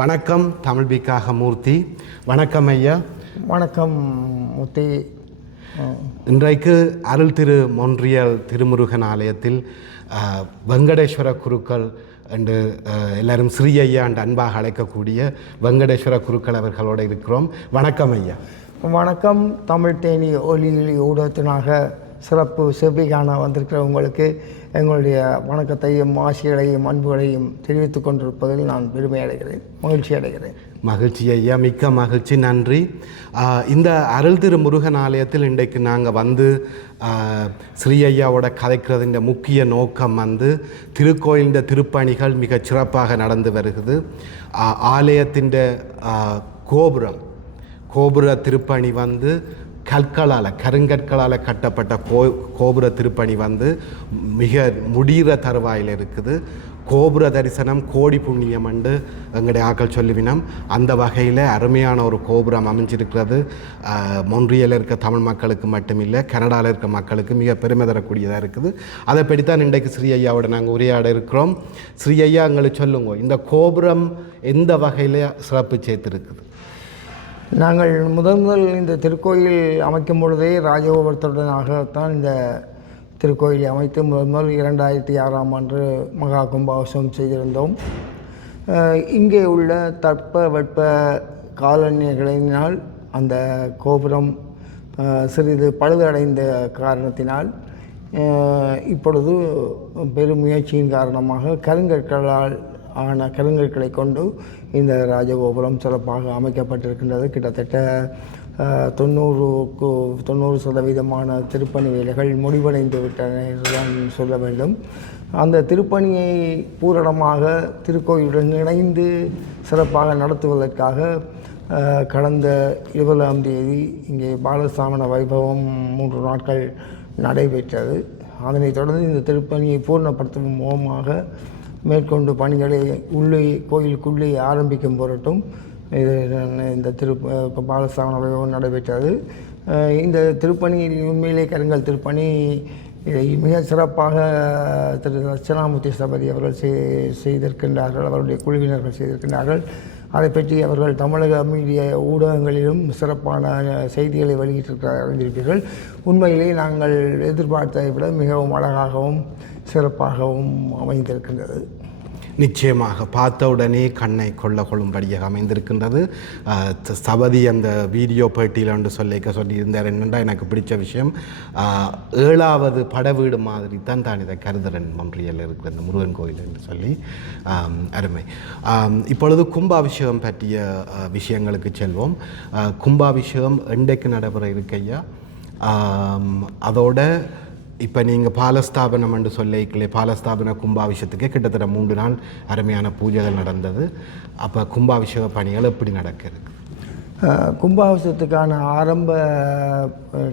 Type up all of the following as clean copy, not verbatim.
வணக்கம் தமிழ்பிக்காக மூர்த்தி. வணக்கம் ஐயா. வணக்கம் மூர்த்தி. இன்றைக்கு அருள் திரு மொன்றியல் திருமுருகன் ஆலயத்தில் வெங்கடேஸ்வர குருக்கள் என்று எல்லாரும் ஸ்ரீ ஐயா என்று அன்பாக அழைக்கக்கூடிய வெங்கடேஸ்வர குருக்கள் அவர்களோடு இருக்கிறோம். வணக்கம் ஐயா. வணக்கம். தமிழ் தேனி ஒலியிலி ஊடகத்தினாக சிறப்பு செவ்விகான வந்திருக்கிற உங்களுக்கு எங்களுடைய வணக்கத்தையும் ஆசிரியர்களையும் அன்புகளையும் தெரிவித்துக் கொண்டிருப்பதில் நான் பெருமை அடைகிறேன், மகிழ்ச்சி அடைகிறேன். மகிழ்ச்சி ஐயா, மிக்க மகிழ்ச்சி, நன்றி. இந்த அருள் திரு முருகன் ஆலயத்தில் இன்றைக்கு நாங்கள் வந்து ஸ்ரீ ஐயாவோட கதைக்கிறதுன்ற முக்கிய நோக்கம் வந்து திருக்கோயிலின் திருப்பணிகள் மிக சிறப்பாக நடந்து வருகிறது. ஆலயத்தின் கோபுர திருப்பணி வந்து கருங்கற்களால் கட்டப்பட்ட கோபுர திருப்பணி வந்து மிக முடிகிற தருவாயில் இருக்குது. கோபுர தரிசனம் கோடி புண்ணியம் என்று எங்களுடைய ஆக்கள் சொல்லுவினோம். அந்த வகையில் அருமையான ஒரு கோபுரம் அமைஞ்சிருக்கிறது. மொன்றியலில் இருக்க தமிழ் மக்களுக்கு மட்டுமில்லை, கனடாவில் இருக்க மக்களுக்கு மிக பெருமை தரக்கூடியதாக இருக்குது. அதை பற்றி தான் இன்றைக்கு ஸ்ரீ ஐயாவோட நாங்கள் உரையாட இருக்கிறோம். ஸ்ரீ ஐயா எங்களுக்கு சொல்லுங்க, இந்த கோபுரம் எந்த வகையில் சிறப்பு சேர்த்துருக்குது? நாங்கள் முதல் இந்த திருக்கோயில் அமைக்கும் பொழுதே ராஜகோபுரத்துடனாகத்தான் இந்த திருக்கோயிலை அமைத்து முதல் 2006ஆம் ஆண்டு மகா கும்பாபிஷேகம் செய்திருந்தோம். இங்கே உள்ள தட்பவெட்ப காலநிலைகளினால் அந்த கோபுரம் சிறிது பழுதடைந்த காரணத்தினால் இப்பொழுது பெரும் முயற்சியின் காரணமாக கருங்கற்களை கொண்டு இந்த ராஜகோபுரம் சிறப்பாக அமைக்கப்பட்டிருக்கின்றது. கிட்டத்தட்ட 90% திருப்பணி வேலைகள் முடிவடைந்து விட்டன என்றுதான் சொல்ல வேண்டும். அந்த திருப்பணியை பூரணமாக திருக்கோயிலுடன் இணைந்து சிறப்பாக நடத்துவதற்காக கடந்த 20ஆம் தேதி இங்கே பாலஸ்தாமன வைபவம் 3 நாட்கள் நடைபெற்றது. அதனைத் தொடர்ந்து இந்த திருப்பணியை பூர்ணப்படுத்தும் முகமாக மேற்கொண்டு பணிகளை கோயிலுக்குள்ளே ஆரம்பிக்கும் பொருட்டும் இந்த பாலஸ்தான வைபவம் நடைபெற்றது. இந்த திருப்பணியில் உண்மையிலே கருங்கல் திருப்பணி மிக சிறப்பாக திரு தட்சிணாமூர்த்தி ஸ்தபதி அவர்கள் செய்திருக்கின்றார்கள், அவருடைய குழுவினர்கள் செய்திருக்கின்றார்கள். அதை பற்றி அவர்கள் தமிழக மீடியா ஊடகங்களிலும் சிறப்பான செய்திகளை வெளியிட்டிருக்கிறீர்கள். உண்மையிலே நாங்கள் எதிர்பார்த்ததை விட மிகவும் அழகாகவும் சிறப்பாகவும் அமைந்திருக்கின்றது. நிச்சயமாக பார்த்தவுடனே கண்ணை கொள்ளும்படியாக அமைந்திருக்கின்றது. சபதி அந்த வீடியோ பேட்டியில் ஒன்று சொல்லியிருந்தார். என்னென்னா எனக்கு பிடிச்ச விஷயம், 7வது படவீடு மாதிரி தான் இதை கருதுறன் மொன்றியல் இருக்கிற இந்த முருகன் கோயில் என்று சொல்லி அருமை. இப்பொழுது கும்பாபிஷேகம் பற்றிய விஷயங்களுக்கு செல்வோம். கும்பாபிஷேகம் என்றைக்கு நடைபெற இருக்கையா? அதோட இப்போ நீங்கள் பாலஸ்தாபனம் என்று சொல்லிக்கலே, பாலஸ்தாபன கும்பாபிஷேகத்துக்கே கிட்டத்தட்ட 3 நாள் அருமையான பூஜைகள் நடந்தது. அப்போ கும்பாபிஷேக பணிகள் எப்படி நடக்கிறது? கும்பாபிஷேகத்துக்கான ஆரம்ப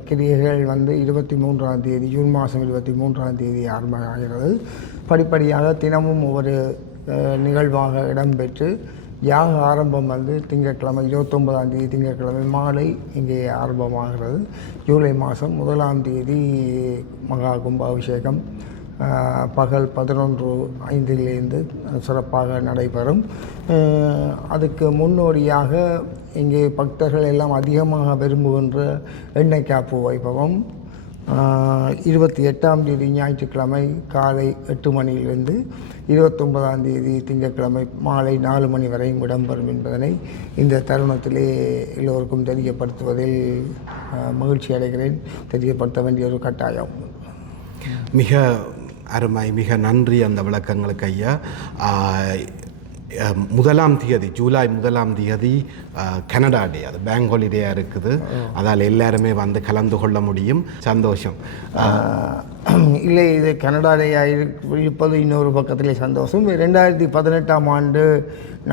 கிரியைகள் வந்து 23ஆம் தேதி, ஜூன் மாதம் 23ஆம் தேதி ஆரம்பமாகிறது. படிப்படியாக தினமும் ஒவ்வொரு நிகழ்வாக இடம்பெற்று யாக ஆரம்பம் வந்து திங்கட்கிழமை 29ஆம் தேதி திங்கட்கிழமை மாலை இங்கே ஆரம்பமாகிறது. ஜூலை மாதம் 1ஆம் தேதி மகா கும்பாபிஷேகம் பகல் 11:05 சிறப்பாக நடைபெறும். அதுக்கு முன்னோடியாக இங்கே பக்தர்கள் எல்லாம் அதிகமாக விரும்புகின்ற எண்ணெய் காப்பு வைபவம் 28ஆம் தேதி ஞாயிற்றுக்கிழமை காலை 8 மணியிலிருந்து 29ஆம் தேதி திங்கட்கிழமை மாலை 4 மணி வரையும் இடம்பெறும் என்பதனை இந்த தருணத்திலே எல்லோருக்கும் தெரியப்படுத்துவதில் மகிழ்ச்சி அடைகிறேன். தெரியப்படுத்த வேண்டிய ஒரு கட்டாயம். மிக அருமை, மிக நன்றி அந்த விளக்கங்களுக்கு ஐயா. 1ஆம் தேதி ஜூலை 1ஆம் தேதி கனடா டே, அது பேங்க் ஹாலிடேயாக இருக்குது. அதால் எல்லாருமே வந்து கலந்து கொள்ள முடியும். சந்தோஷம். இல்லை, இது கனடா டேயாக இருப்பது இன்னொரு பக்கத்திலே சந்தோஷம். 2018ஆம் ஆண்டு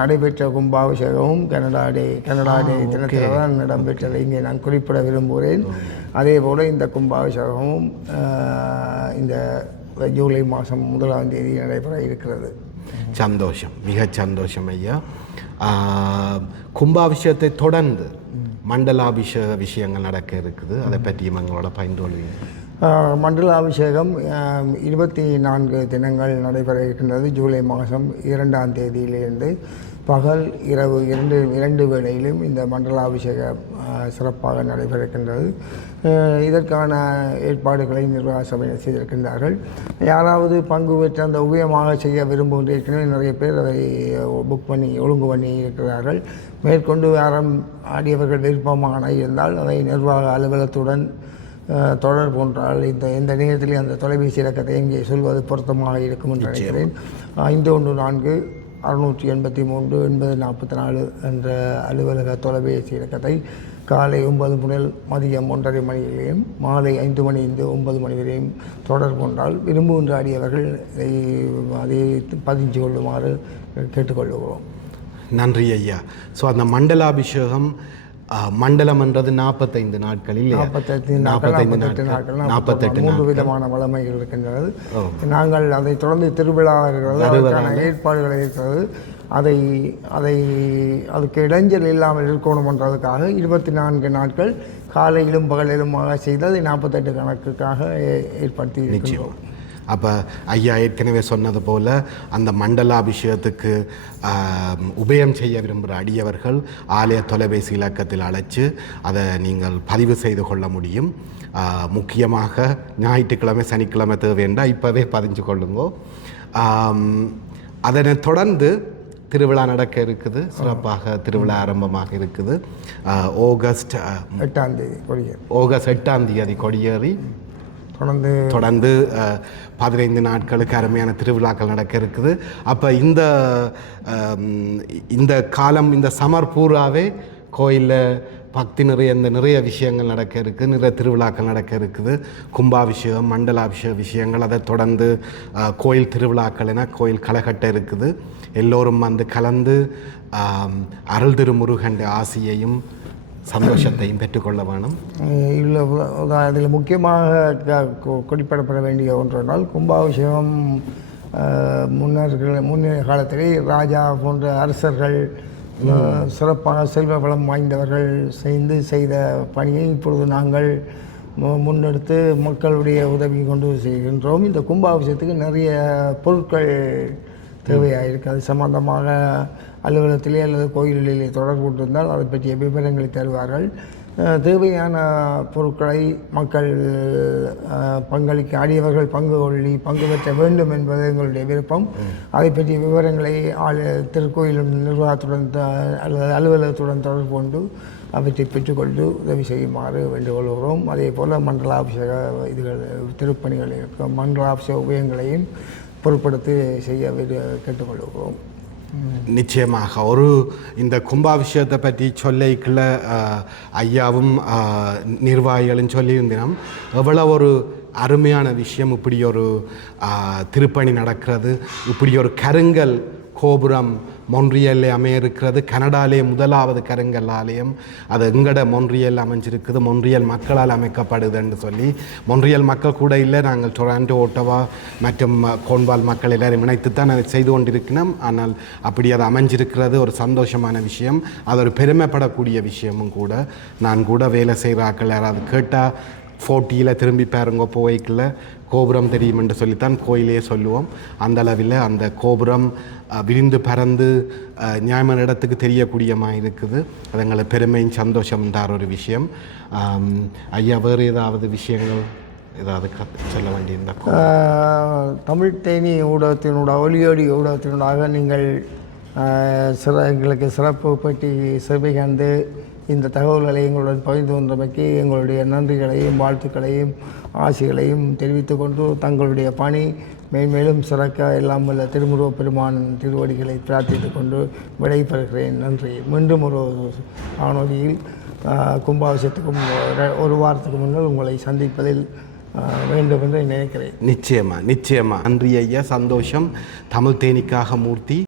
நடைபெற்ற கும்பாபிஷேகமும் கனடா டே தினத்தில் தான் இடம்பெற்றதை இங்கே நான் குறிப்பிட விரும்புகிறேன். அதே போல் இந்த கும்பாபிஷேகமும் இந்த ஜூலை மாதம் 1ஆம் தேதி நடைபெற இருக்கிறது. சந்தோஷம், மிக சந்தோஷம் ஐயா. கும்பாபிஷேகத்தை தொடர்ந்து மண்டலாபிஷேக விஷயங்கள் நடக்க இருக்குது. அதை பற்றி எங்களோட பகிர்ந்து கொள்வீங்க? மண்டலாபிஷேகம் 24 தினங்கள் நடைபெற இருக்கின்றது. ஜூலை மாதம் 2ஆம் தேதியிலிருந்து பகல் இரவு இரண்டு வேளையிலும் இந்த மண்டலாபிஷேகம் சிறப்பாக நடைபெறுகின்றது. இதற்கான ஏற்பாடுகளை நிர்வாக சபையினர் செய்திருக்கின்றார்கள். யாராவது பங்கு பெற்று அந்த உபயமாக செய்ய விரும்புகின்ற நிறைய பேர் அதை புக் பண்ணி ஒழுங்கு பண்ணி இருக்கிறார்கள். மேற்கொண்டு யாரும் ஆடியவர்கள் விருப்பமான இருந்தால் அதை நிர்வாக அலுவலகத்துடன் தொடர்பு கொண்டால் இந்த நேரத்தில் அந்த தொலைபேசி இலக்கத்தை இங்கே சொல்வது பொருத்தமாக இருக்கும் என்று நினைக்கிறேன். 514 683 8044 என்ற அலுவலக தொலைபேசி இலக்கத்தை காலை 9 முதல் மதியம் 1:30 மணியிலேயும் மாலை 5 மணியிலிருந்து 9 மணி வரையும் தொடர்பு கொண்டால் விரும்புகின்ற ஆடியவர்கள் அதை பதிஞ்சு கொள்ளுமாறு கேட்டுக்கொள்கிறோம். நன்றி ஐயா. ஸோ அந்த மண்டலாபிஷேகம் மண்டலம் என்றது 45 நாட்களில் 48 நாட்கள் 3 விதமான வளமைகள் இருக்கின்றது. நாங்கள் அதை தொடர்ந்து திருவிழா இருக்கிறது, அதற்கான ஏற்பாடுகள் இருக்கிறது. அதுக்கு இடைஞ்சல் இல்லாமல் இருக்கணும் என்றதுக்காக 24 நாட்கள் காலையிலும் பகலிலுமாக செய்து அதை 48 கணக்குக்காக ஏற்படுத்தி இருக்கிறோம். அப்போ ஐயா ஏற்கனவே சொன்னது போல் அந்த மண்டலாபிஷேகத்துக்கு உபயம் செய்ய விரும்புகிற அடியவர்கள் ஆலய தொலைபேசி இலக்கத்தில் அழைச்சு அதை நீங்கள் பதிவு செய்து கொள்ள முடியும். முக்கியமாக ஞாயிற்றுக்கிழமை சனிக்கிழமை தேவைண்டா இப்போவே பதிஞ்சு கொள்ளுங்கோ. அதனை தொடர்ந்து திருவிழா நடக்க இருக்குது. சிறப்பாக திருவிழா ஆரம்பமாக இருக்குது. ஆகஸ்ட் 8ஆம் தேதி கொடியேறி தொடர்ந்து 15 நாட்களுக்கு அருமையான திருவிழாக்கள் நடக்க இருக்குது. அப்போ இந்த காலம், இந்த சமர் பூராவே கோயிலில் பக்தி நிறைய விஷயங்கள் நடக்க இருக்குது, நிறைய திருவிழாக்கள் நடக்க இருக்குது. கும்பாபிஷேகம், மண்டலாபிஷேக விஷயங்கள், அதை தொடர்ந்து கோயில் திருவிழாக்கள் என கோயில் களகட்ட இருக்குது. எல்லோரும் வந்து கலந்து அருள் திருமுருகன் ஆசியையும் சந்தோஷத்தையும் பெற்றுக்கொள்ள வேணும். இதில் முக்கியமாக குறிப்பிடப்பட வேண்டிய ஒன்றால் கும்பாபிஷேகம் முன்னைய காலத்திலே ராஜா போன்ற அரசர்கள் சிறப்பான செல்வ வளம் வாய்ந்தவர்கள் செய்த பணியை இப்பொழுது நாங்கள் முன்னெடுத்து மக்களுடைய உதவி கொண்டு செய்கின்றோம். இந்த கும்பாபிஷேகத்துக்கு நிறைய பொருட்கள் தேவையாக இருக்குது. அது சம்பந்தமாக அலுவலகத்திலே அல்லது கோயிலிலே தொடர்பு கொண்டிருந்தால் அதை பற்றிய விவரங்களை தருவார்கள். தேவையான பொருட்களை மக்கள் ஆடியவர்கள் பங்கு பெற்ற வேண்டும் என்பது எங்களுடைய விருப்பம். அதை பற்றிய விவரங்களை திருக்கோயில் நிர்வாகத்துடன் அல்லது அலுவலகத்துடன் தொடர்பு கொண்டு அவற்றை பெற்றுக்கொண்டு உதவி செய்யுமாறு வேண்டுகொள்கிறோம். அதே போல் மண்டலாபிஷேக திருப்பணிகள் இருக்கும், மண்டலாபிஷேக உபயங்களையும் பொருட்படுத்தி செய்ய கேட்டுக்கொள்கிறோம். நிச்சயமாக இந்த கும்பாபிஷேகத்தை பற்றி சொல்லிக்குள்ள ஐயாவும் நிர்வாகிகளும் சொல்லியிருந்தோம். எவ்வளோ ஒரு அருமையான விஷயம், இப்படி ஒரு திருப்பணி நடக்கிறது. இப்படி ஒரு கருங்கல் கோபுரம் மொன்றியலில் அமைய இருக்கிறது. கனடாலே முதலாவது கருங்கல் ஆலயம். அது எங்கட மொன்றியல் அமைஞ்சிருக்குது. மொன்றியல் மக்களால் அமைக்கப்படுதுன்னு சொல்லி, மொன்றியல் மக்கள் கூட இல்லை, நாங்கள் டொராண்டோ, ஒட்டவா மற்றும் கோன்வால் மக்கள் எல்லாரும் இணைத்துத்தான் அதை செய்து கொண்டிருக்கணும். ஆனால் அப்படி அது அமைஞ்சிருக்கிறது ஒரு சந்தோஷமான விஷயம். அது ஒரு பெருமைப்படக்கூடிய விஷயமும் கூட. நான் கூட வேலை செய்கிறாக்கள் யாராவது கேட்டால் 40 திரும்பி பாருங்க போய்க்குள்ள கோபுரம் தெரியும் என்று சொல்லித்தான் கோயிலே சொல்லுவோம். அந்த அளவில் அந்த கோபுரம் விரிந்து பறந்து நியாயமான இடத்துக்கு தெரியக்கூடியமாக இருக்குது. அது எங்களை பெருமையும் சந்தோஷம் தார ஒரு விஷயம். ஐயா, வேறு ஏதாவது விஷயங்கள் ஏதாவது சொல்ல வேண்டியிருந்தால்? தமிழ் தேனி ஒலியோடி ஊடகத்தினூடாக நீங்கள் எங்களுக்கு சிறப்பு பற்றி சேவை கண்டு இந்த தகவல்களை எங்களுடன் பகிர்ந்து கொண்டமைக்கு எங்களுடைய நன்றிகளையும் வாழ்த்துக்களையும் ஆசைகளையும் தெரிவித்து கொண்டு தங்களுடைய பணி மேன்மேலும் சிறக்க எல்லாம் வல்ல திருமுருகப் பெருமான் திருவடிகளை பிரார்த்தித்து கொண்டு விடைபெறுகிறேன். நன்றி. மீண்டும் ஒரு காணொலியில் கும்பாபிஷேகத்துக்கும் ஒரு வாரத்துக்கு முன்னர் உங்களை சந்திப்பதில் வேண்டும் என்று நினைக்கிறேன். நிச்சயமாக. நன்றி ஐயா, சந்தோஷம். தமிழ் தேனிக்காக மூர்த்தி.